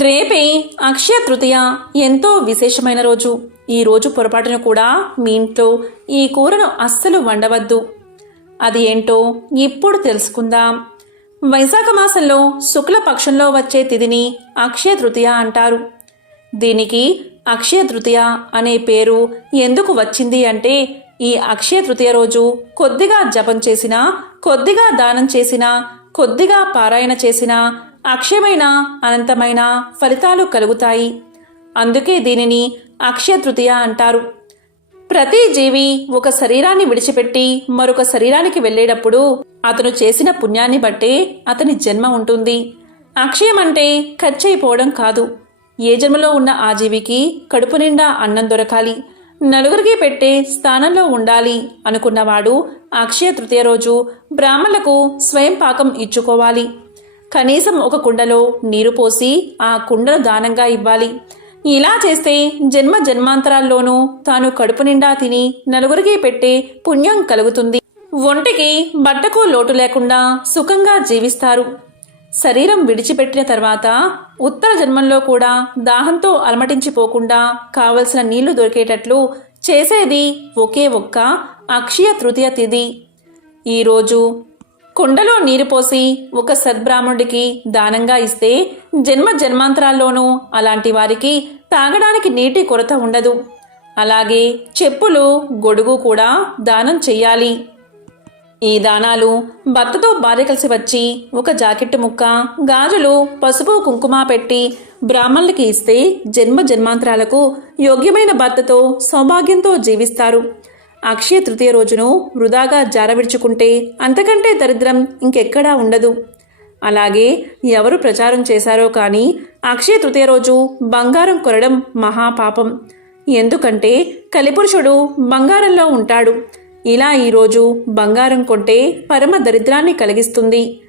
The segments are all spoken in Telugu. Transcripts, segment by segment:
రేపే అక్షయ తృతీయ ఎంతో విశేషమైన రోజు. ఈ రోజు పొరపాటున కూడా మీ ఇంట్లో ఈ కూరను అస్సలు వండవద్దు. అది ఏంటో ఇప్పుడు తెలుసుకుందాం. వైశాఖ మాసంలో శుక్లపక్షంలో వచ్చే తిథిని అక్షయ తృతీయ అంటారు. దీనికి అక్షయ తృతీయ అనే పేరు ఎందుకు వచ్చింది అంటే ఈ అక్షయ తృతీయ రోజు కొద్దిగా జపం చేసినా కొద్దిగా దానం చేసినా కొద్దిగా పారాయణ చేసినా అక్షయమైన అనంతమైన ఫలితాలు కలుగుతాయి. అందుకే దీనిని అక్షయ తృతీయ అంటారు. ప్రతి జీవి ఒక శరీరాన్ని విడిచిపెట్టి మరొక శరీరానికి వెళ్ళేటప్పుడు అతను చేసిన పుణ్యాన్ని బట్టే అతని జన్మ ఉంటుంది. అక్షయం అంటే ఖర్చయిపోవడం కాదు. ఏ జన్మలో ఉన్న ఆ జీవికి కడుపు నిండా అన్నం దొరకాలి. నలుగురికి పెట్టే స్థానంలో ఉండాలి అనుకున్నవాడు అక్షయ తృతీయ రోజు బ్రాహ్మణులకు స్వయం పాకం ఇచ్చుకోవాలి. కనీసం ఒక కుండలో నీరు పోసి ఆ కుండను దానంగా ఇవ్వాలి. ఇలా చేస్తే జన్మ జన్మాంతరాల్లోనూ తాను కడుపు నిండా తిని నలుగురికి పెట్టే పుణ్యం కలుగుతుంది. ఒంటికి బట్టకు లోటు లేకుండా సుఖంగా జీవిస్తారు. శరీరం విడిచిపెట్టిన తర్వాత ఉత్తర జన్మంలో కూడా దాహంతో అలమటించిపోకుండా కావలసిన నీళ్ళు దొరికేటట్లు చేసేది ఒకే ఒక్క అక్షయ తృతీయ తిథి ఈరోజు కుండలో నీరు పోసి ఒక సద్బ్రాహ్మణుడికి దానంగా ఇస్తే జన్మ జన్మాంతరాల్లోనూ అలాంటి వారికి తాగడానికి నీటి కొరత ఉండదు. అలాగే చెప్పులు గొడుగు కూడా దానం చెయ్యాలి. ఈ దానాలు భర్తతో భార్య కలిసి వచ్చి ఒక జాకెట్ ముక్క గాజులు పసుపు కుంకుమ పెట్టి బ్రాహ్మణులకి ఇస్తే జన్మ జన్మాంతరాలకు యోగ్యమైన భర్తతో సౌభాగ్యంతో జీవిస్తారు. అక్షయ తృతీయ రోజును వృధాగా జారవిడుచుకుంటే అంతకంటే దరిద్రం ఇంకెక్కడా ఉండదు. అలాగే ఎవరు ప్రచారం చేశారో కానీ అక్షయ తృతీయ రోజు బంగారం కొనడం మహాపాపం. ఎందుకంటే కలిపురుషుడు బంగారంలో ఉంటాడు. ఇలా ఈరోజు బంగారం కొంటే పరమ దరిద్రాన్ని కలిగిస్తుంది.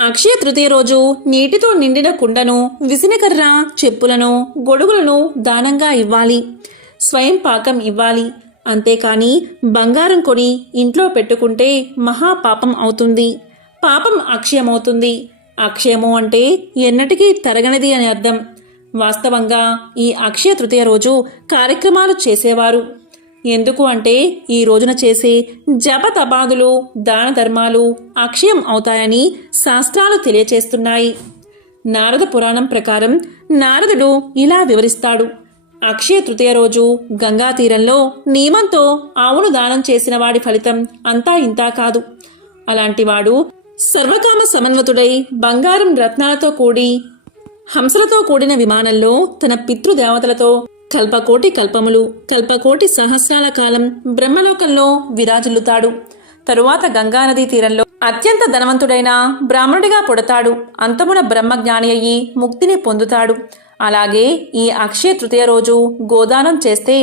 అక్షయ తృతీయ రోజు నీటితో నిండిన కుండను విసినకర్ర చెప్పులను గొడుగులను దానంగా ఇవ్వాలి. స్వయం పాకం ఇవ్వాలి. అంతేకాని బంగారం కొని ఇంట్లో పెట్టుకుంటే మహాపాపం అవుతుంది. పాపం అక్షయమవుతుంది. అక్షయము అంటే ఎన్నటికీ తరగనిది అని అర్థం. వాస్తవంగా ఈ అక్షయ తృతీయ రోజు కార్యక్రమాలు చేసేవారు. ఎందుకు అంటే ఈ రోజున చేసే జప తపాదులు దాన ధర్మాలు అక్షయం అవుతాయని శాస్త్రాలు తెలియచేస్తున్నాయి. నారద పురాణం ప్రకారం నారదుడు ఇలా వివరిస్తాడు. అక్షయ తృతీయ రోజు గంగా తీరంలో నియమంతో ఆవును దానం చేసిన వాడి ఫలితం అంతా ఇంతా కాదు. అలాంటివాడు సర్వకామ సమన్వతుడై బంగారం రత్నాలతో కూడి హంసలతో కూడిన విమానంలో తన పితృదేవతలతో కల్పకోటి కల్పములు కల్పకోటి సహస్రాల కాలం బ్రహ్మలోకంలో విరాజిల్లుతాడు. తరువాత గంగానదీ తీరంలో అత్యంత ధనవంతుడైన బ్రాహ్మణుడిగా పుడతాడు. అంతమున బ్రహ్మజ్ఞాని అయ్యి ముక్తిని పొందుతాడు. అలాగే ఈ అక్షయ తృతీయ రోజు గోదానం చేస్తే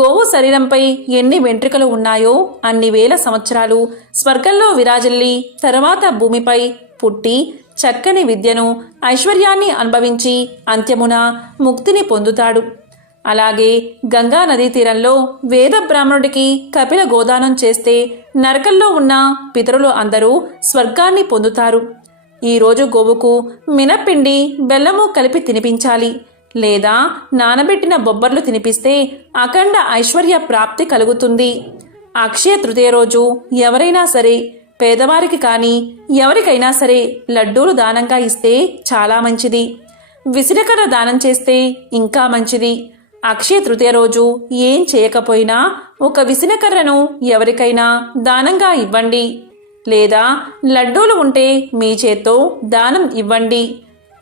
గోవు శరీరంపై ఎన్ని వెంట్రుకలు ఉన్నాయో అన్ని వేల సంవత్సరాలు స్వర్గంలో విరాజిల్లి తర్వాత భూమిపై పుట్టి చక్కని విద్యను ఐశ్వర్యాన్ని అనుభవించి అంత్యమున ముక్తిని పొందుతాడు. అలాగే గంగా నదీ తీరంలో వేద బ్రాహ్మణుడికి కపిల గోదానం చేస్తే నరకంలో ఉన్న పితరులు అందరూ స్వర్గాన్ని పొందుతారు. ఈరోజు గోవుకు మినప్పిండి బెల్లము కలిపి తినిపించాలి. లేదా నానబెట్టిన బొబ్బర్లు తినిపిస్తే అఖండ ఐశ్వర్య ప్రాప్తి కలుగుతుంది. అక్షయ తృతీయ రోజు ఎవరైనా సరే పేదవారికి కానీ ఎవరికైనా సరే లడ్డూలు దానంగా ఇస్తే చాలా మంచిది. విసిరకర్ర దానం చేస్తే ఇంకా మంచిది. అక్షయ తృతీయ రోజు ఏం చేయకపోయినా ఒక విసినకర్రను ఎవరికైనా దానంగా ఇవ్వండి. లేదా లడ్డూలు ఉంటే మీ చేత్తో దానం ఇవ్వండి.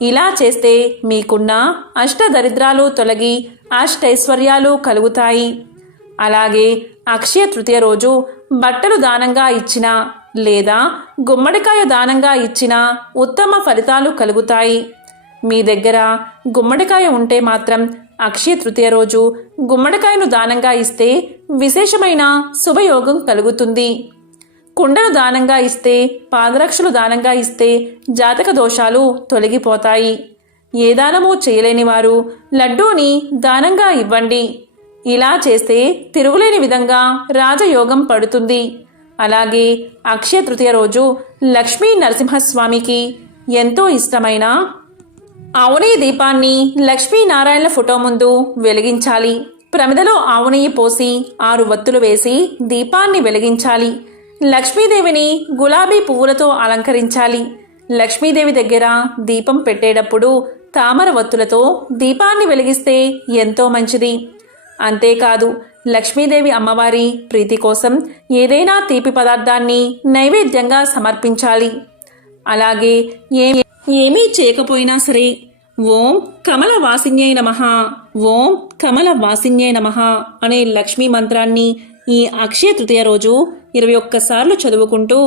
ఇలా చేస్తే మీకున్న అష్టదరిద్రాలు తొలగి అష్టైశ్వర్యాలు కలుగుతాయి. అలాగే అక్షయ తృతీయ రోజు బట్టలు దానంగా ఇచ్చినా లేదా గుమ్మడికాయ దానంగా ఇచ్చినా ఉత్తమ ఫలితాలు కలుగుతాయి. మీ దగ్గర గుమ్మడికాయ ఉంటే మాత్రం అక్షయ తృతీయ రోజు గుమ్మడికాయను దానంగా ఇస్తే విశేషమైన శుభయోగం కలుగుతుంది. కుండను దానంగా ఇస్తే పాదరక్షలు దానంగా ఇస్తే జాతక దోషాలు తొలగిపోతాయి. ఏ దానము చేయలేని వారు లడ్డూని దానంగా ఇవ్వండి. ఇలా చేస్తే తిరుగులేని విధంగా రాజయోగం పడుతుంది. అలాగే అక్షయ తృతీయ రోజు లక్ష్మీ నరసింహస్వామికి ఎంతో ఇష్టమైన ఆవునేయ దీపాన్ని లక్ష్మీనారాయణల ఫోటో ముందు వెలిగించాలి. ప్రమిదలో ఆవునెయ్యి పోసి ఆరు వత్తులు వేసి దీపాన్ని వెలిగించాలి. లక్ష్మీదేవిని గులాబీ పువ్వులతో అలంకరించాలి. లక్ష్మీదేవి దగ్గర దీపం పెట్టేటప్పుడు తామర వత్తులతో దీపాన్ని వెలిగిస్తే ఎంతో మంచిది. అంతేకాదు లక్ష్మీదేవి అమ్మవారి ప్రీతి కోసం ఏదైనా తీపి పదార్థాన్ని నైవేద్యంగా సమర్పించాలి. అలాగే ఏ ఏమీ చేయకపోయినా సరే ఓం కమల వాసిన్యై నమ ఓం కమల వాసిన్యై నమ అనే లక్ష్మీ మంత్రాన్ని ఈ అక్షయ తృతీయ రోజు ఇరవై ఒక్కసార్లు చదువుకుంటూ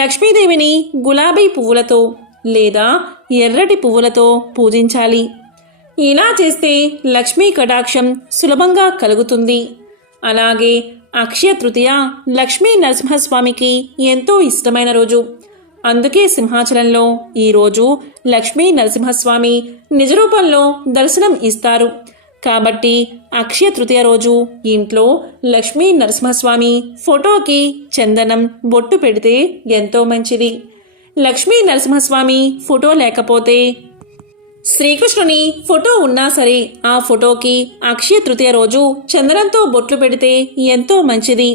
లక్ష్మీదేవిని గులాబీ పువ్వులతో లేదా ఎర్రటి పువ్వులతో పూజించాలి. ఇలా చేస్తే లక్ష్మీ కటాక్షం సులభంగా కలుగుతుంది. అలాగే అక్షయ తృతీయ లక్ష్మీ నరసింహస్వామికి ఎంతో ఇష్టమైన రోజు. అందుకే సింహాచలంలో ఈరోజు లక్ష్మీ నరసింహస్వామి నిజరూపంలో దర్శనం ఇస్తారు. కాబట్టి అక్షయ తృతీయ రోజు ఇంట్లో లక్ష్మీ నరసింహస్వామి ఫోటోకి చందనం బొట్టు పెడితే ఎంతో మంచిది. లక్ష్మీ నరసింహస్వామి ఫోటో లేకపోతే శ్రీకృష్ణుని ఫోటో ఉన్నా సరే ఆ ఫోటోకి అక్షయ తృతీయ రోజు చందనంతో బొట్లు పెడితే ఎంతో మంచిది.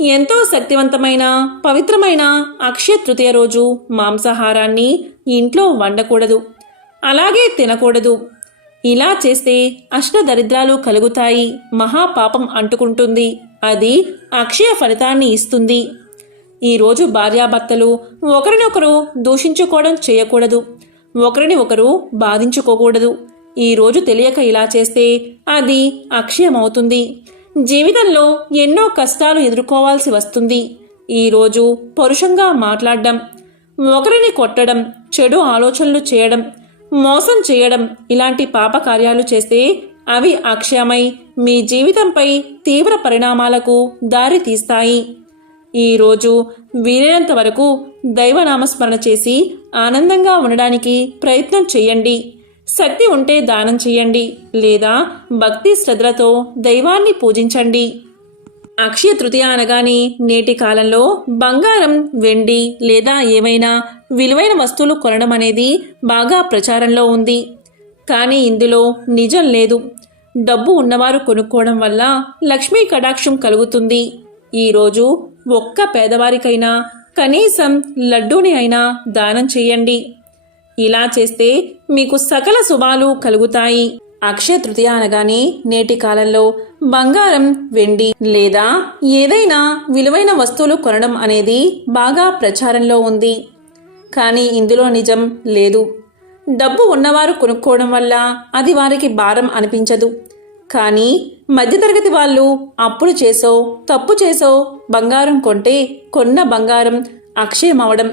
ఎంతో శక్తివంతమైన పవిత్రమైన అక్షయ తృతీయ రోజు మాంసాహారాన్ని ఇంట్లో వండకూడదు. అలాగే తినకూడదు. ఇలా చేస్తే అష్టదరిద్రాలు కలుగుతాయి మహాపాపం అంటుకుంటుంది. అది అక్షయ ఫలితాన్ని ఇస్తుంది. ఈరోజు భార్యాభర్తలు ఒకరినొకరు దూషించుకోవడం చేయకూడదు. ఒకరిని ఒకరు బాధించుకోకూడదు. ఈ రోజు తెలియక ఇలా చేస్తే అది అక్షయమవుతుంది. జీవితంలో ఎన్నో కష్టాలు ఎదుర్కోవాల్సి వస్తుంది. ఈరోజు పరుషంగా మాట్లాడడం ఒకరిని కొట్టడం చెడు ఆలోచనలు చేయడం మోసం చేయడం ఇలాంటి పాప కార్యాలు చేస్తే అవి అక్షయమై మీ జీవితంపై తీవ్ర పరిణామాలకు దారి తీస్తాయి. ఈరోజు వీలైనంత వరకు దైవనామస్మరణ చేసి ఆనందంగా ఉండడానికి ప్రయత్నం చేయండి. శక్తి ఉంటే దానం చేయండి లేదా భక్తి శ్రద్ధలతో దైవాన్ని పూజించండి. అక్షయ తృతీయ అనగానే నేటి కాలంలో బంగారం వెండి లేదా ఏవైనా విలువైన వస్తువులు కొనడం అనేది బాగా ప్రచారంలో ఉంది. కానీ ఇందులో నిజం లేదు. డబ్బు ఉన్నవారు కొనుక్కోవడం వల్ల లక్ష్మీ కటాక్షం కలుగుతుంది. ఈరోజు ఒక్క పేదవారికైనా కనీసం లడ్డూని అయినా దానం చేయండి. ఇలా చేస్తే మీకు సకల శుభాలు కలుగుతాయి. అక్షయ తృతీయ అనగానే నేటి కాలంలో బంగారం వెండి లేదా ఏదైనా విలువైన వస్తువులు కొనడం అనేది బాగా ప్రచారంలో ఉంది. కానీ ఇందులో నిజం లేదు. డబ్బు ఉన్నవారు కొనుక్కోవడం వల్ల అది వారికి భారం అనిపించదు. కానీ మధ్యతరగతి వాళ్ళు అప్పులు చేసో తప్పు చేసో బంగారం కొంటే కొన్న బంగారం అక్షయమవడం.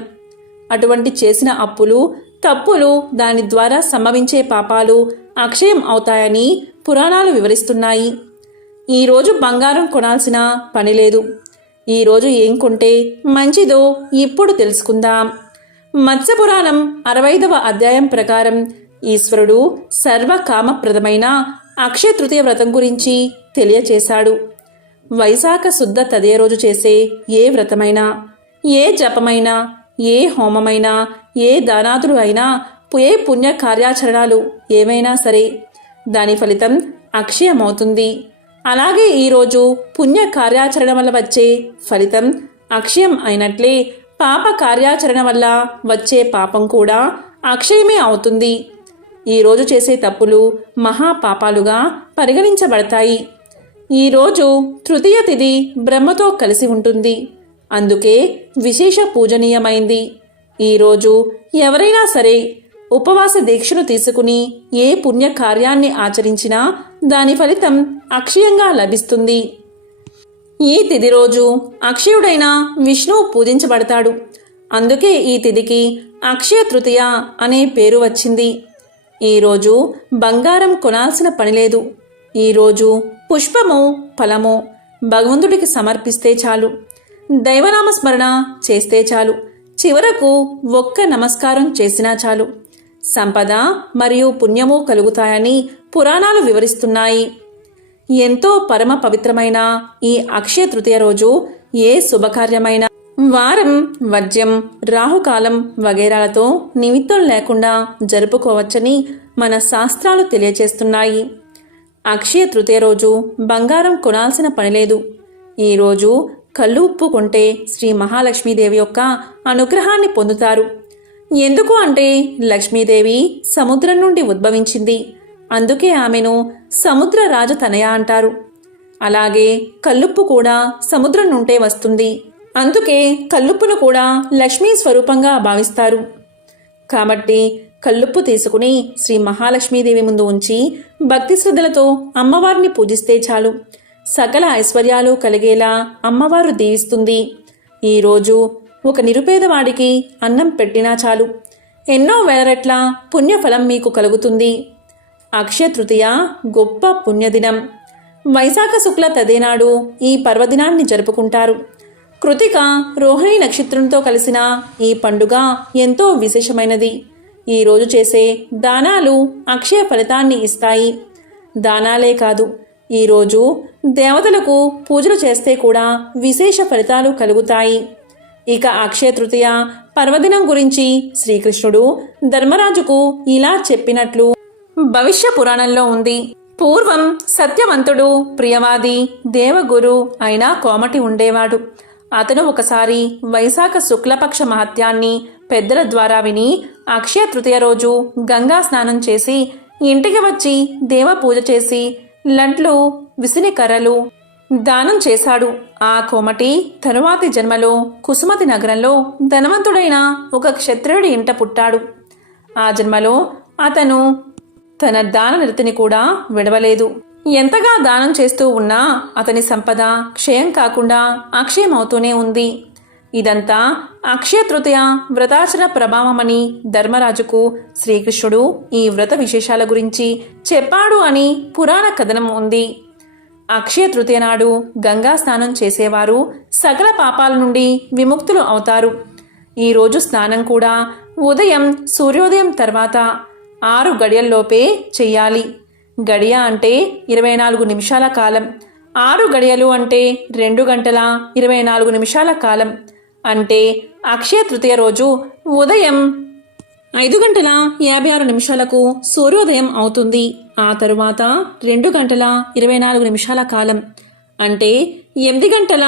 అటువంటి చేసిన అప్పులు తప్పులు దాని ద్వారా సంభవించే పాపాలు అక్షయం అవుతాయని పురాణాలు వివరిస్తున్నాయి. ఈరోజు బంగారం కొనాల్సిన పని లేదు. ఈరోజు ఏం కొంటే మంచిదో ఇప్పుడు తెలుసుకుందాం. మత్స్య పురాణం అరవైదవ అధ్యాయం ప్రకారం ఈశ్వరుడు సర్వకామప్రదమైన అక్షయ తృతీయ వ్రతం గురించి తెలియచేశాడు. వైశాఖ శుద్ధ తదే రోజు చేసే ఏ వ్రతమైనా ఏ జపమైనా ఏ హోమమైనా ఏ దానాదులు అయినా ఏ పుణ్య కార్యాచరణాలు ఏమైనా సరే దాని ఫలితం అక్షయమవుతుంది. అలాగే ఈరోజు పుణ్య కార్యాచరణ వల్ల వచ్చే ఫలితం అక్షయం అయినట్లే పాప కార్యాచరణ వల్ల వచ్చే పాపం కూడా అక్షయమే అవుతుంది. ఈరోజు చేసే తప్పులు మహాపాపాలుగా పరిగణించబడతాయి. ఈరోజు తృతీయ తిథి బ్రహ్మతో కలిసి ఉంటుంది. అందుకే విశేష పూజనీయమైంది. ఈరోజు ఎవరైనా సరే ఉపవాస దీక్షను తీసుకుని ఏ పుణ్యకార్యాన్ని ఆచరించినా దాని ఫలితం అక్షయంగా లభిస్తుంది. ఈ తిథి రోజు అక్షయుడైన విష్ణువు పూజించబడతాడు. అందుకే ఈ తిథికి అక్షయ తృతీయ అనే పేరు వచ్చింది. ఈరోజు బంగారం కొనాల్సిన పని లేదు. ఈరోజు పుష్పము ఫలము భగవంతుడికి సమర్పిస్తే చాలు. దైవనామస్మరణ చేస్తే చాలు. చివరకు ఒక్క నమస్కారం చేసినా చాలు. సంపద మరియు పుణ్యము కలుగుతాయని పురాణాలు వివరిస్తున్నాయి. ఎంతో పరమ పవిత్రమైన ఈ అక్షయ తృతీయ రోజు ఏ శుభకార్యమైన వారం వజ్యం రాహుకాలం వగైరాలతో నిమిత్తం లేకుండా జరుపుకోవచ్చని మన శాస్త్రాలు తెలియచేస్తున్నాయి. అక్షయ తృతీయ రోజు బంగారం కొనాల్సిన పని లేదు. ఈరోజు కళ్ళు ఉప్పు కొంటే శ్రీ మహాలక్ష్మీదేవి యొక్క అనుగ్రహాన్ని పొందుతారు. ఎందుకు అంటే లక్ష్మీదేవి సముద్రం నుండి ఉద్భవించింది. అందుకే ఆమెను సముద్ర రాజు తనయ అంటారు. అలాగే కల్లుప్పు కూడా సముద్రం నుండే వస్తుంది. అందుకే కల్లుప్పును కూడా లక్ష్మీ స్వరూపంగా భావిస్తారు. కాబట్టి కల్లుప్పు తీసుకుని శ్రీ మహాలక్ష్మీదేవి ముందు ఉంచి భక్తి శ్రద్ధలతో అమ్మవారిని పూజిస్తే చాలు. సకల ఐశ్వర్యాలు కలిగేలా అమ్మవారు దీవిస్తుంది. ఈరోజు ఒక నిరుపేదవాడికి అన్నం పెట్టినా చాలు. ఎన్నో వేలరెట్ల పుణ్యఫలం మీకు కలుగుతుంది. అక్షయ తృతీయ గొప్ప పుణ్యదినం. వైశాఖ శుక్ల తదేనాడు ఈ పర్వదినాన్ని జరుపుకుంటారు. కృతిక రోహిణి నక్షత్రంతో కలిసిన ఈ పండుగ ఎంతో విశేషమైనది. ఈరోజు చేసే దానాలు అక్షయ ఫలితాన్ని ఇస్తాయి. దానాలే కాదు ఈరోజు దేవతలకు పూజలు చేస్తే కూడా విశేష ఫలితాలు కలుగుతాయి. ఇక అక్షయ తృతీయ పర్వదినం గురించి శ్రీకృష్ణుడు ధర్మరాజుకు ఇలా చెప్పినట్లు. భవిష్య పురాణంలో ఉంది. పూర్వం సత్యవంతుడు ప్రియవాది దేవగురు అయిన కోమటి ఉండేవాడు. అతను ఒకసారి వైశాఖ శుక్లపక్ష మహత్యాన్ని పెద్దల ద్వారా విని అక్షయ తృతీయ రోజు గంగా స్నానం చేసి ఇంటికి వచ్చి దేవ పూజ చేసి లడ్లు విసిని కర్రలు దానం చేశాడు. ఆ కోమటి తరువాతి జన్మలో కుసుమతి నగరంలో ధనవంతుడైన ఒక క్షత్రియుడి ఇంట పుట్టాడు. ఆ జన్మలో అతను తన దాన నిరతిని కూడా విడవలేదు. ఎంతగా దానం చేస్తూ ఉన్నా అతని సంపద క్షయం కాకుండా అక్షయమవుతూనే ఉంది. ఇదంతా అక్షయ తృతీయ వ్రతాచరణ ప్రభావమని ధర్మరాజుకు శ్రీకృష్ణుడు ఈ వ్రత విశేషాల గురించి చెప్పాడు అని పురాణ కథనం ఉంది. అక్షయ తృతీయ నాడు గంగా స్నానం చేసేవారు సకల పాపాల నుండి విముక్తులు అవుతారు. ఈరోజు స్నానం కూడా ఉదయం సూర్యోదయం తర్వాత ఆరు గడియల్లోపే చెయ్యాలి. గడియ అంటే ఇరవై నాలుగు నిమిషాల కాలం. ఆరు గడియలు అంటే రెండు గంటల ఇరవై నాలుగు నిమిషాల కాలం. అంటే అక్షయ తృతీయ రోజు ఉదయం ఐదు గంటల యాభై ఆరు నిమిషాలకు సూర్యోదయం అవుతుంది. ఆ తరువాత రెండు గంటల ఇరవై నాలుగు నిమిషాల కాలం. అంటే ఎనిమిది గంటల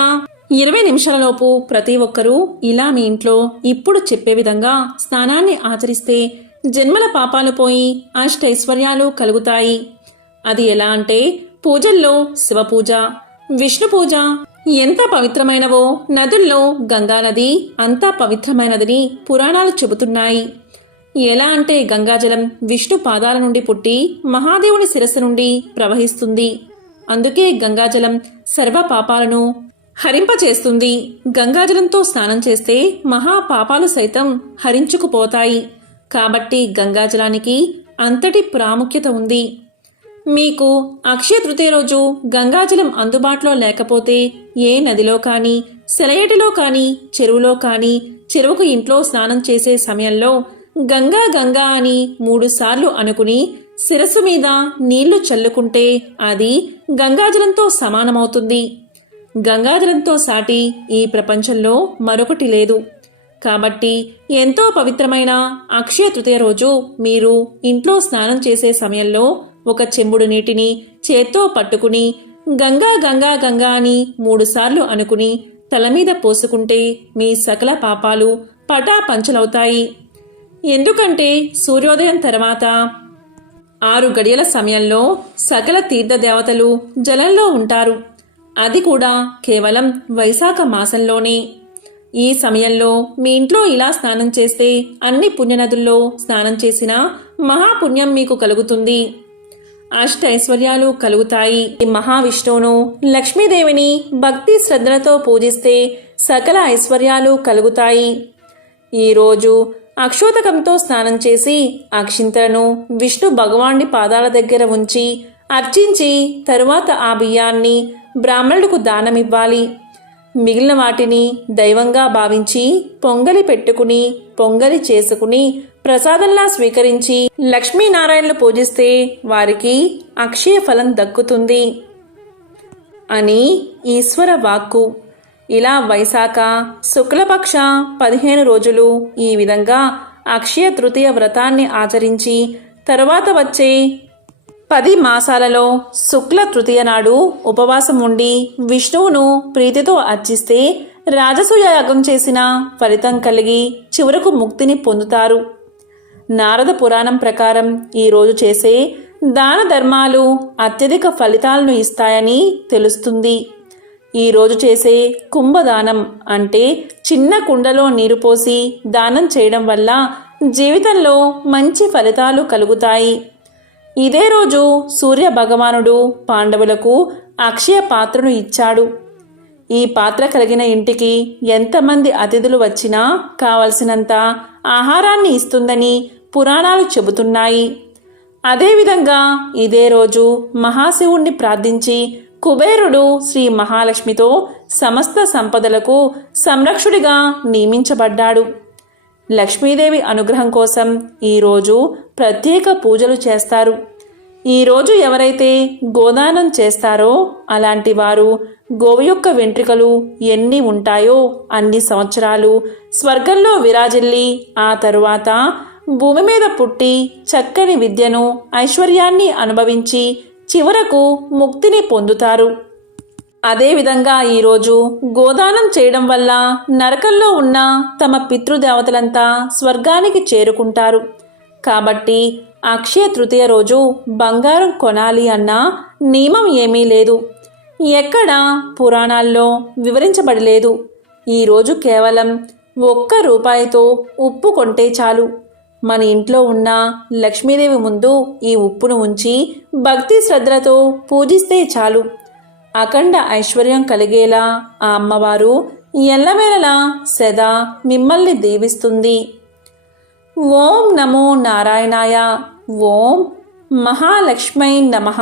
ఇరవై నిమిషాలలోపు ప్రతి ఒక్కరూ ఇలా మీ ఇంట్లో ఇప్పుడు చెప్పే విధంగా స్నానాన్ని ఆచరిస్తే జన్మల పాపాలు పోయి అష్టైశ్వర్యాలు కలుగుతాయి. అది ఎలా అంటే పూజల్లో శివపూజ విష్ణు పూజ ఎంత పవిత్రమైనవో నదుల్లో గంగానది అంతా పవిత్రమైనదని పురాణాలు చెబుతున్నాయి. ఎలా అంటే గంగాజలం విష్ణు పాదాల నుండి పుట్టి మహాదేవుని శిరస్సు నుండి ప్రవహిస్తుంది. అందుకే గంగాజలం సర్వ పాపాలను హరింపచేస్తుంది. గంగాజలంతో స్నానం చేస్తే మహా పాపాలు సైతం హరించుకుపోతాయి. కాబట్టి గంగాజలానికి అంతటి ప్రాముఖ్యత ఉంది. మీకు అక్షయ తృతీయ రోజు గంగాజలం అందుబాటులో లేకపోతే ఏ నదిలో కానీ సెలయేటిలో కానీ చెరువులో కానీ చెరువుకు ఇంట్లో స్నానం చేసే సమయంలో గంగా గంగా అని మూడుసార్లు అనుకుని శిరస్సు మీద నీళ్ళు చల్లుకుంటే అది గంగాజలంతో సమానమవుతుంది. గంగాజలంతో సాటి ఈ ప్రపంచంలో మరొకటి లేదు. కాబట్టి ఎంతో పవిత్రమైన అక్షయ తృతీయ రోజు మీరు ఇంట్లో స్నానం చేసే సమయంలో ఒక చెంబుడు నీటిని చేత్తో పట్టుకుని గంగా గంగా గంగా అని మూడుసార్లు అనుకుని తల మీద పోసుకుంటే మీ సకల పాపాలు పటా పంచలవుతాయి ఎందుకంటే సూర్యోదయం తర్వాత? ఆరు గడియల సమయంలో సకల తీర్థదేవతలు జలంలో ఉంటారు. అది కూడా కేవలం వైశాఖ మాసంలోనే. ఈ సమయంలో మీ ఇంట్లో ఇలా స్నానం చేస్తే అన్ని పుణ్యనదుల్లో స్నానం చేసిన మహాపుణ్యం మీకు కలుగుతుంది. అష్ట ఐశ్వర్యాలు కలుగుతాయి. ఈ మహావిష్ణువును లక్ష్మీదేవిని భక్తి శ్రద్ధలతో పూజిస్తే సకల ఐశ్వర్యాలు కలుగుతాయి. ఈరోజు అక్షోతకంతో స్నానం చేసి అక్షింతలను విష్ణు భగవాన్ని పాదాల దగ్గర ఉంచి అర్చించి తరువాత ఆ బియ్యాన్ని బ్రాహ్మణులకు దానమివ్వాలి. మిగిలిన వాటిని దైవంగా భావించి పొంగలి పెట్టుకుని పొంగలి చేసుకుని ప్రసాదంలా స్వీకరించి లక్ష్మీనారాయణలు పూజిస్తే వారికి అక్షయ ఫలం దక్కుతుంది. అని ఈశ్వర వాక్కు. ఇలా వైశాఖ శుక్లపక్ష పదిహేను రోజులు ఈ విధంగా అక్షయ తృతీయ వ్రతాన్ని ఆచరించి తరువాత వచ్చే పది మాసాలలో శుక్ల తృతీయ నాడు ఉపవాసం ఉండి విష్ణువును ప్రీతితో అర్చిస్తే రాజసూయ యాగం చేసిన ఫలితం కలిగి చివరకు ముక్తిని పొందుతారు. నారద పురాణం ప్రకారం ఈరోజు చేసే దాన ధర్మాలు అత్యధిక ఫలితాలను ఇస్తాయని తెలుస్తుంది. ఈరోజు చేసే కుంభదానం అంటే చిన్న కుండలో నీరు పోసి దానం చేయడం వల్ల జీవితంలో మంచి ఫలితాలు కలుగుతాయి. ఇదే రోజు సూర్య భగవానుడు పాండవులకు అక్షయ పాత్రను ఇచ్చాడు. ఈ పాత్ర కలిగిన ఇంటికి ఎంతమంది అతిథులు వచ్చినా కావలసినంత ఆహారాన్ని ఇస్తుందని పురాణాలు చెబుతున్నాయి. అదేవిధంగా ఇదే రోజు మహాశివుణ్ణి ప్రార్థించి కుబేరుడు శ్రీ మహాలక్ష్మితో సమస్త సంపదలకు సంరక్షుడిగా నియమించబడ్డాడు. లక్ష్మీదేవి అనుగ్రహం కోసం ఈరోజు ప్రత్యేక పూజలు చేస్తారు. ఈరోజు ఎవరైతే గోదానం చేస్తారో అలాంటి వారు గోవు యొక్క వెంట్రుకలు ఎన్ని ఉంటాయో అన్ని సంవత్సరాలు స్వర్గంలో విరాజిల్లి ఆ తరువాత భూమి మీద పుట్టి చక్కని విద్యను ఐశ్వర్యాన్ని అనుభవించి చివరకు ముక్తిని పొందుతారు. అదేవిధంగా ఈరోజు గోదానం చేయడం వల్ల నరకంలో ఉన్న తమ పితృదేవతలంతా స్వర్గానికి చేరుకుంటారు. కాబట్టి అక్షయ తృతీయ రోజు బంగారం కొనాలి అన్న నియమం ఏమీ లేదు. ఎక్కడ పురాణాల్లో వివరించబడలేదు. ఈరోజు కేవలం ఒక్క రూపాయితో ఉప్పు కొంటే చాలు. మన ఇంట్లో ఉన్న లక్ష్మీదేవి ముందు ఈ ఉప్పును ఉంచి భక్తి శ్రద్ధలతో పూజిస్తే చాలు. అఖండ ఐశ్వర్యం కలిగేలా ఆ అమ్మవారు ఎల్లవేళలా సదా మిమ్మల్ని దీవిస్తుంది. ఓం నమో నారాయణాయ. ఓం మహాలక్ష్మై నమః.